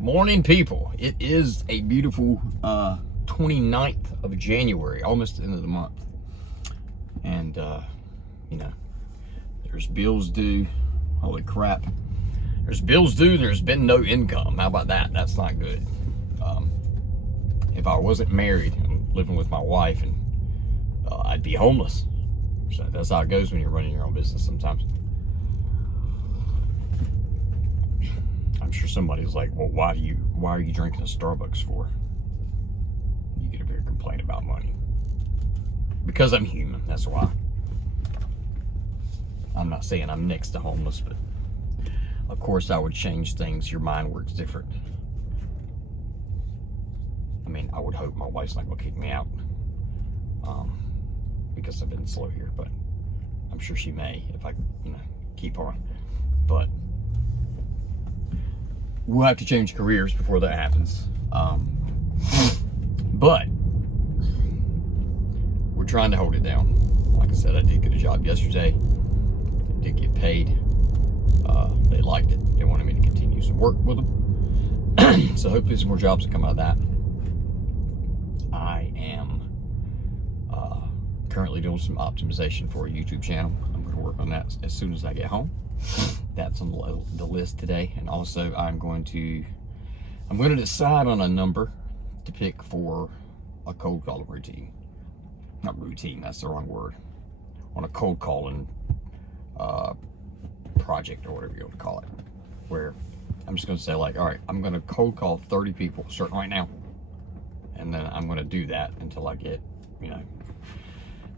Morning, people. It is a beautiful 29th of January, almost the end of the month. And, there's bills due. Holy crap. There's bills due and there's been no income. How about that? That's not good. If I wasn't married and living with my wife, and I'd be homeless. So that's how it goes when you're running your own business sometimes. I'm sure somebody's like, well, why are you drinking a Starbucks for? You get a bigger complaint about money. Because I'm human, that's why. I'm not saying I'm next to homeless, but of course I would change things. Your mind works different. I mean, I would hope my wife's not gonna kick me out because I've been slow here, but I'm sure she may if I, keep on. But we'll have to change careers before that happens. But we're trying to hold it down. Like I said, I did get a job yesterday. I did get paid. They liked it. They wanted me to continue some work with them. So hopefully some more jobs will come out of that. I am currently doing some optimization for a YouTube channel. I'm going to work on that as soon as I get home. That's on the list today. And also I'm going to decide on a number to pick for a cold calling routine. Not routine, that's the wrong word. On a cold calling project, or whatever you want to call it, where I'm just going to say, like, all right, I'm going to cold call 30 people starting right now, and then I'm going to do that until I get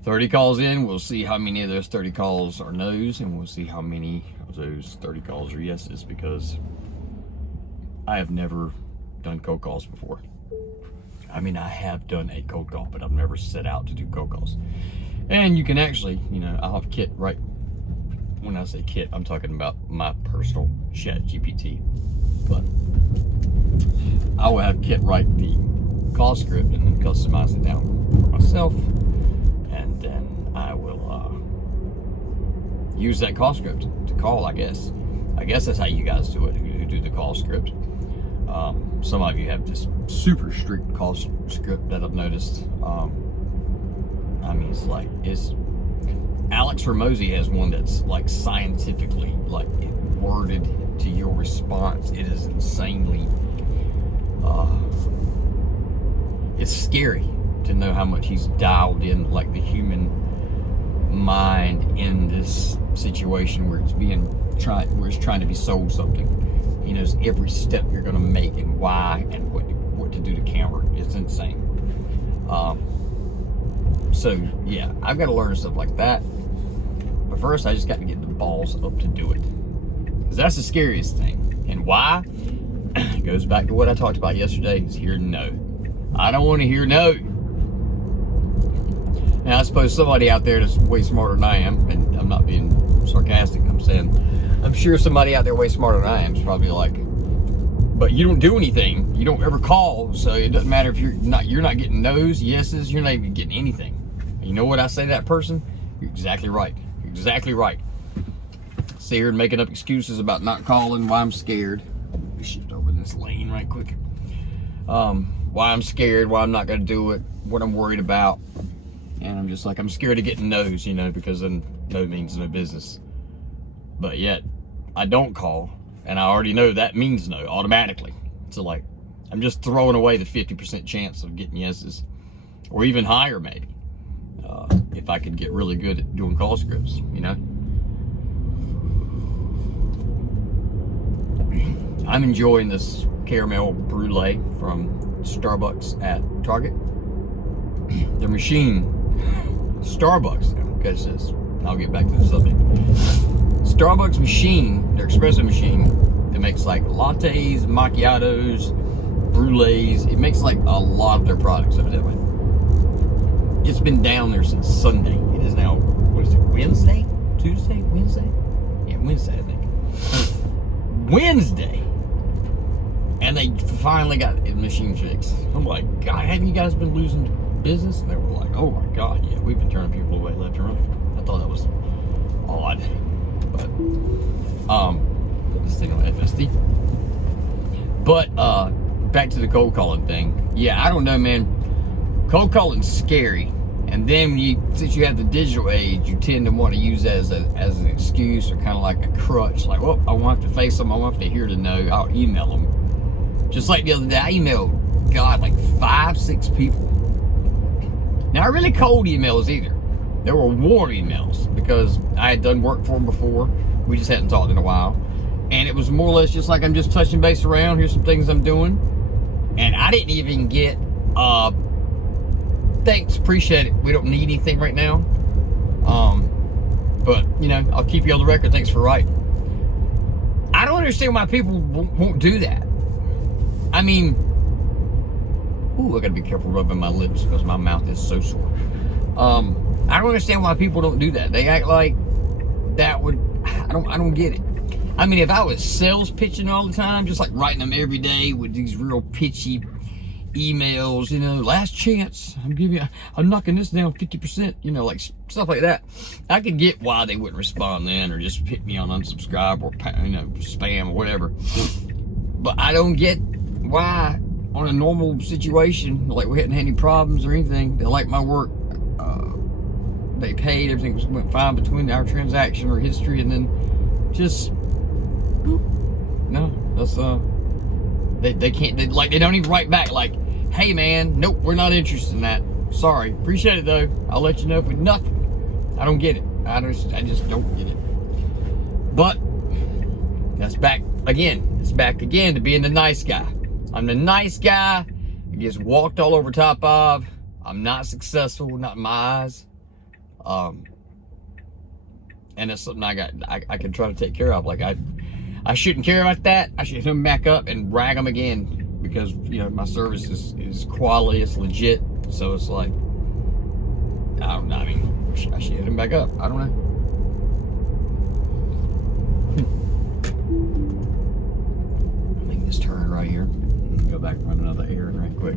30 calls in. We'll see how many of those 30 calls are no's, and we'll see how many of those 30 calls are yeses, because I have never done cold calls before. I mean, I have done a cold call, but I've never set out to do cold calls. And you can actually, I'll have Kit write. When I say Kit, I'm talking about my personal chat GPT. But I will have Kit write the call script and then customize it down for myself. And then I will use that call script to call, I guess. I guess that's how you guys do it, who do the call script. Some of you have this super strict call script that I've noticed. I mean, it's Alex Ramosi has one that's like scientifically worded to your response. It is insanely, it's scary to know how much he's dialed in, like, the human mind in this situation where it's trying to be sold something. He knows every step you're going to make and why and what to do to counter it. It's insane. So yeah, I've got to learn stuff like that. But first, I just got to get the balls up to do it, because that's the scariest thing. And why? It goes back to what I talked about yesterday. Is hear no. I don't want to hear no. Now, I suppose somebody out there that's way smarter than I am, and I'm not being sarcastic, I'm saying, I'm sure somebody out there way smarter than I am is probably like, but you don't do anything. You don't ever call, so it doesn't matter if you're not getting no's, yeses, you're not even getting anything. And you know what I say to that person? You're exactly right. You're exactly right. Sit here and making up excuses about not calling, why I'm scared. Let me shift over this lane right quick. Why I'm scared, why I'm not going to do it, what I'm worried about. And I'm just like, I'm scared of getting no's, because then no means no business. But yet, I don't call, and I already know that means no automatically. So, like, I'm just throwing away the 50% chance of getting yeses, or even higher maybe, if I could get really good at doing call scripts, I'm enjoying this caramel brulee from Starbucks at Target. The machine, Starbucks, catch this, I'll get back to the subject. Starbucks machine, their espresso machine, it makes like lattes, macchiatos, brulees. It makes like a lot of their products, evidently. It's been down there since Sunday. It is now, what is it, Wednesday? Tuesday? Wednesday? Yeah, Wednesday, I think. Wednesday! And they finally got the machine fixed. I'm like, God, haven't you guys been losing business? And they were like, oh my God, yeah, we've been turning people away left and right. I thought that was odd. But put this thing on FSD. But back to the cold calling thing. Yeah, I don't know, man. Cold calling's scary. And then since you have the digital age, you tend to want to use that as an excuse or kind of like a crutch. Like, well, I won't have to face them. I won't have to hear to know. I'll email them. Just like the other day, I emailed, God, like 5-6 people. Now, really cold emails either. There were warm emails because I had done work for them before. We just hadn't talked in a while. And it was more or less just like, I'm just touching base around. Here's some things I'm doing. And I didn't even get, thanks, appreciate it. We don't need anything right now. But, you know, I'll keep you on the record. Thanks for writing. I don't understand why people won't do that. I mean, ooh, I gotta be careful rubbing my lips because my mouth is so sore. I don't understand why people don't do that. They act like that would, I don't get it. I mean, if I was sales pitching all the time, just like writing them every day with these real pitchy emails, you know, last chance, I'm knocking this down 50%, you know, like stuff like that. I could get why they wouldn't respond then or just hit me on unsubscribe or, you know, spam or whatever. But I don't get why on a normal situation, like we hadn't had any problems or anything, they like my work, they paid, everything went fine between our transaction or history, and then just, no, that's, they can't, they don't even write back like, hey man, nope, we're not interested in that. Sorry, appreciate it though. I'll let you know if we nothing. I don't get it. I just don't get it. But that's back again. It's back again to being the nice guy. I'm the nice guy who gets walked all over top of. I'm not successful, not in my eyes. And it's something I can try to take care of. Like I shouldn't care about that. I should hit them back up and rag them again because, you know, my service is quality, it's legit. So it's like, I don't know. I mean, I should hit them back up. I don't know. Make this turn right here. Go back and run another errand right quick.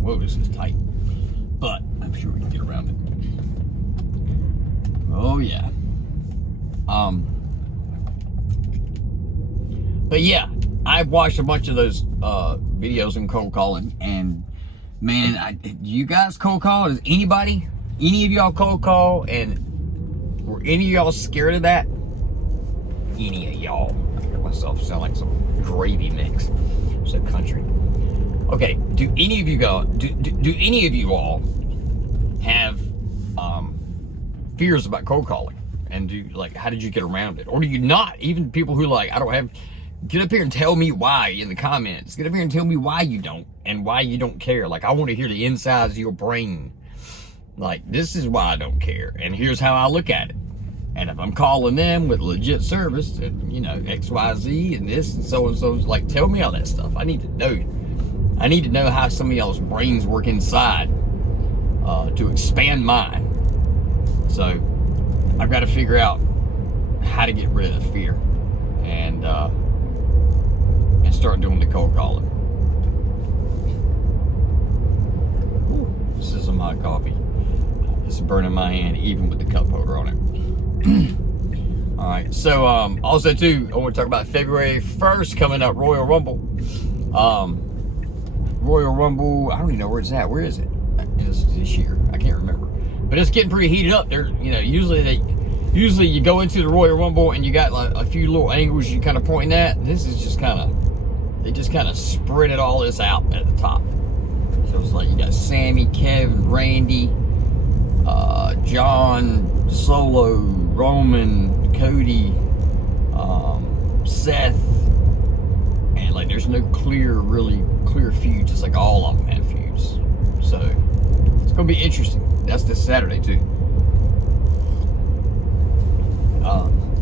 Whoa, this is tight, but I'm sure we can get around it. Oh yeah. But yeah, I've watched a bunch of those videos on cold calling, and man, do you guys cold call? Does any of y'all cold call? And were any of y'all scared of that? Any of y'all? I hear myself sound like some gravy mix. So country. Okay, do any of you go? Do any of you all have fears about cold calling? And how did you get around it? Or do you not? Even people who like, I don't have, get up here and tell me why in the comments. Get up here and tell me why you don't and why you don't care. Like, I want to hear the insides of your brain. Like, this is why I don't care. And here's how I look at it. And if I'm calling them with legit service, and, you know, XYZ and this and so, like, tell me all that stuff. I need to know. I need to know how some of y'all's brains work inside to expand mine. So I've got to figure out how to get rid of the fear and start doing the cold calling. Ooh, this is some hot coffee. It's burning my hand even with the cup holder on it. All right, so also too, I want to talk about February 1st coming up, Royal Rumble. Royal Rumble, I don't even know where it's at. Where is it? It's this year. I can't remember. But it's getting pretty heated up. There, you know, usually you go into the Royal Rumble and you got like a few little angles you kind of pointing at. This is just kind of, they just kind of spread it all this out at the top. So it's like you got Sammy, Kevin, Randy, John, Solo, Roman, Cody, Seth, and like there's no really clear feuds. It's like all of them have feuds. So it's gonna be interesting. That's this Saturday too.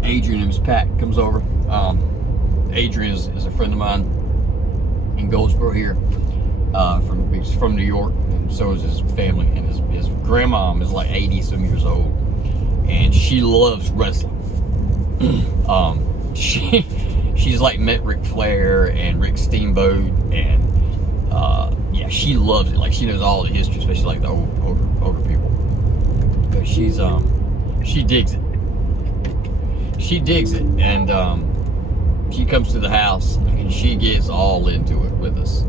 Adrian and his pack comes over. Adrian is a friend of mine in Goldsboro here. He's from New York, and so is his family. And his grandmom is like 80 some years old, and she loves wrestling. She's like met Ric Flair and Rick Steamboat, and yeah, she loves it. Like she knows all the history, especially like the older people. But she digs it. she digs it, and she comes to the house and she gets all into it with us.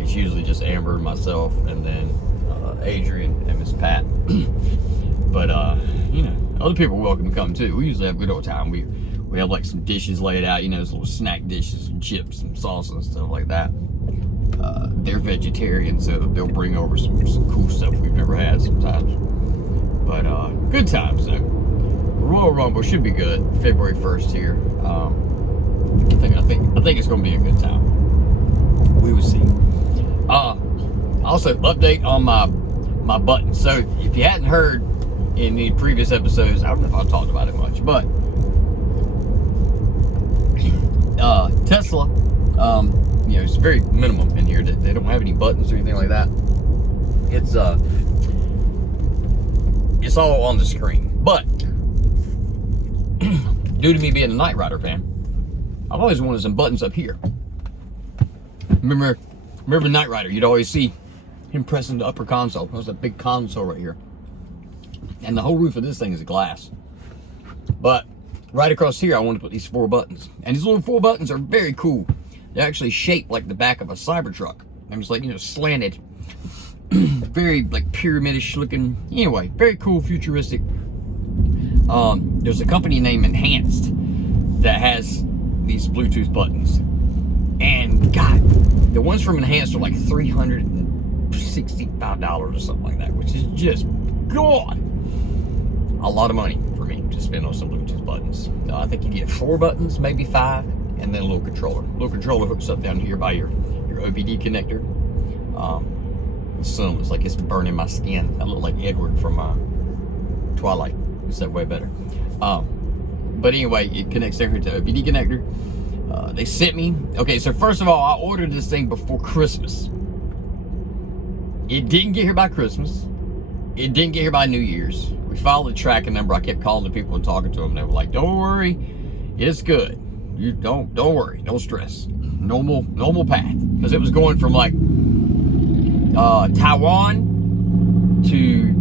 It's usually just Amber and myself, and then Adrian and Miss Pat. But you know, other people are welcome to come too. We usually have a good old time. We have like some dishes laid out, you know, those little snack dishes and chips and salsa and stuff like that. They're vegetarian, so they'll bring over some cool stuff we've never had sometimes. But good times though. Royal Rumble should be good. February 1st here. I think it's going to be a good time. We will see. Also, update on my buttons. So if you hadn't heard in the previous episodes, I don't know if I talked about it much, but Tesla, you know, it's very minimum in here. They don't have any buttons or anything like that. It's all on the screen. But due to me being a Knight Rider fan, I've always wanted some buttons up here. Remember Knight Rider? You'd always see him pressing the upper console. There's a big console right here, and the whole roof of this thing is glass. But right across here, I want to put these 4 buttons, and these little 4 buttons are very cool. They're actually shaped like the back of a Cybertruck. They're just like, you know, slanted, very like pyramidish looking. Anyway, very cool, futuristic. There's a company named Enhanced that has these Bluetooth buttons, and God, the ones from Enhanced are like $365 or something like that, which is just gone. A lot of money for me to spend on some Bluetooth buttons. I think you get 4 buttons, maybe 5, and then a little controller. Little controller hooks up down here by your OBD connector. The sun looks like it's burning my skin. I look like Edward from Twilight. It's that way better. But anyway, it connects there to the OBD connector. They sent me. Okay, so first of all, I ordered this thing before Christmas. It didn't get here by Christmas. It didn't get here by New Year's. We followed the tracking number. I kept calling the people and talking to them. They were like, "Don't worry, it's good. You don't worry, don't stress. Normal path." Because it was going from like Taiwan to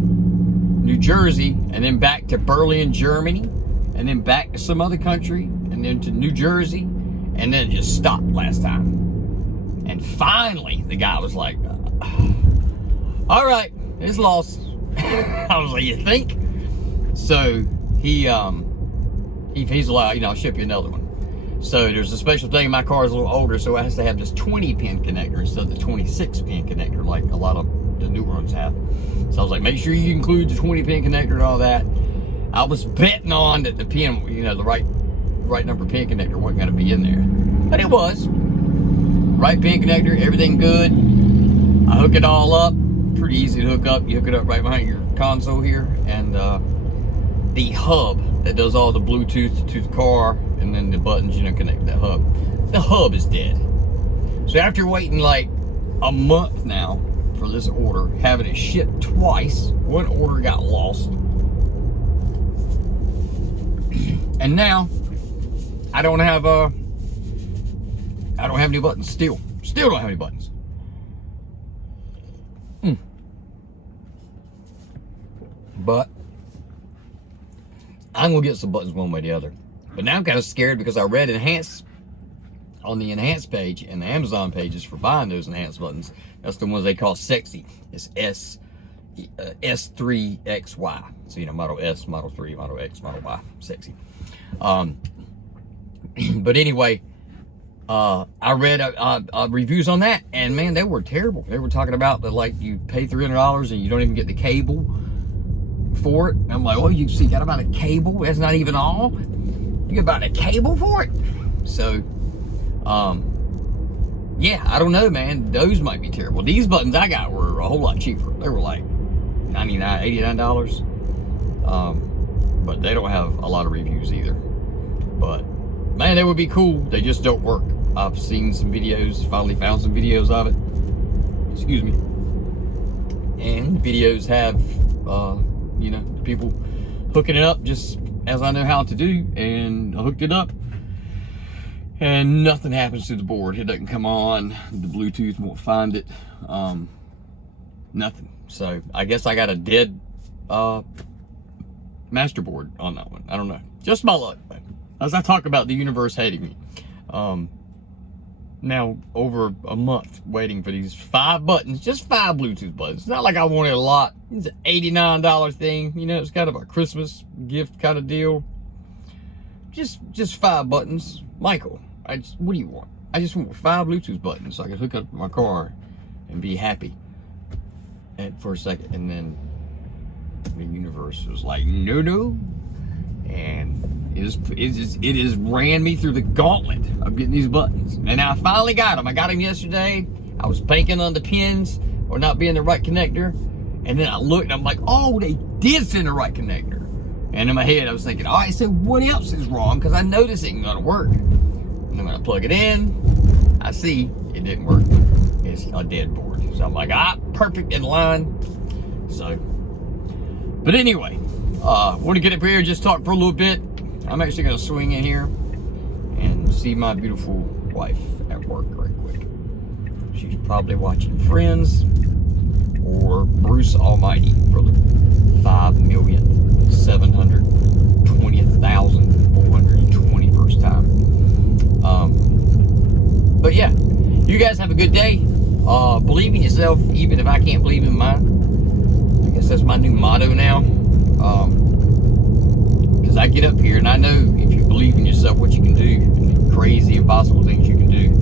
New Jersey, and then back to Berlin, Germany, and then back to some other country, and then to New Jersey, and then it just stopped last time. And finally, the guy was like, "All right, it's lost." I was like, "You think?" So he's like, "You know, I'll ship you another one." So there's a special thing. My car is a little older, so it has to have this 20-pin connector instead of the 26-pin connector like a lot of the new ones have. So I was like, make sure you include the 20-pin connector and all that. I was betting on that the pin, you know, the right number pin connector wasn't going to be in there, but it was. Right pin connector, everything good. I hook it all up. Pretty easy to hook up. You hook it up right behind your console here, and the hub that does all the Bluetooth to the car, and then the buttons, you know, connect to that hub. The hub is dead. So after waiting like a month now for this order, having it shipped twice, one order got lost, and now I don't have any buttons. Still don't have any buttons. But I'm gonna get some buttons one way or the other. But now I'm kind of scared because I read Enhanced on the Enhanced page and the Amazon pages for buying those Enhanced buttons. That's the ones they call sexy. It's S3XY. So, you know, Model S, Model 3, Model X, Model Y, sexy. But anyway, I read reviews on that, and man, they were terrible. They were talking about that, like, you pay $300 and you don't even get the cable for it. I'm like, oh, you got about a cable? That's not even all. You got about a cable for it? So, yeah, I don't know, man. Those might be terrible. These buttons I got were a whole lot cheaper. They were like $99, $89. But they don't have a lot of reviews either. But man, they would be cool. They just don't work. I've seen some videos, finally found some videos of it. Excuse me. And videos have, you know, people hooking it up just as I know how to do. And I hooked it up. And nothing happens to the board. It doesn't come on. The Bluetooth won't find it. Nothing. So I guess I got a dead master board on that one. I don't know. Just my luck. As I talk about the universe hating me. Now over a month waiting for these 5 buttons, just 5 Bluetooth buttons. It's not like I wanted a lot. It's an $89 thing. You know, it's kind of a Christmas gift kind of deal. Just 5 buttons. Michael, what do you want? I just want 5 Bluetooth buttons so I can hook up my car and be happy. And for a second, and then the universe was like, no. And it has ran me through the gauntlet of getting these buttons. And I finally got them. I got them yesterday. I was banking on the pins or not being the right connector. And then I looked and I'm like, oh, they did send the right connector. And in my head, I was thinking, all right, so what else is wrong? Because I know this ain't gonna work. And then when I plug it in, I see it didn't work. It's a dead board. So I'm like, perfect in line. So, but anyway, want to get up here and just talk for a little bit. I'm actually going to swing in here and see my beautiful wife at work right quick. She's probably watching Friends or Bruce Almighty for the 5,720,421st time. But yeah, you guys have a good day. Believe in yourself, even if I can't believe in mine. I guess that's my new motto now. Because I get up here and I know if you believe in yourself, what you can do, and the crazy, impossible things you can do.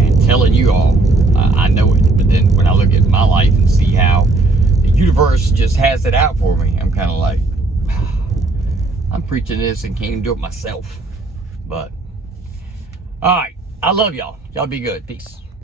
And telling you all, I know it. But then when I look at my life and see how the universe just has it out for me, I'm kind of like, I'm preaching this and can't even do it myself. But, all right. I love y'all. Y'all be good. Peace.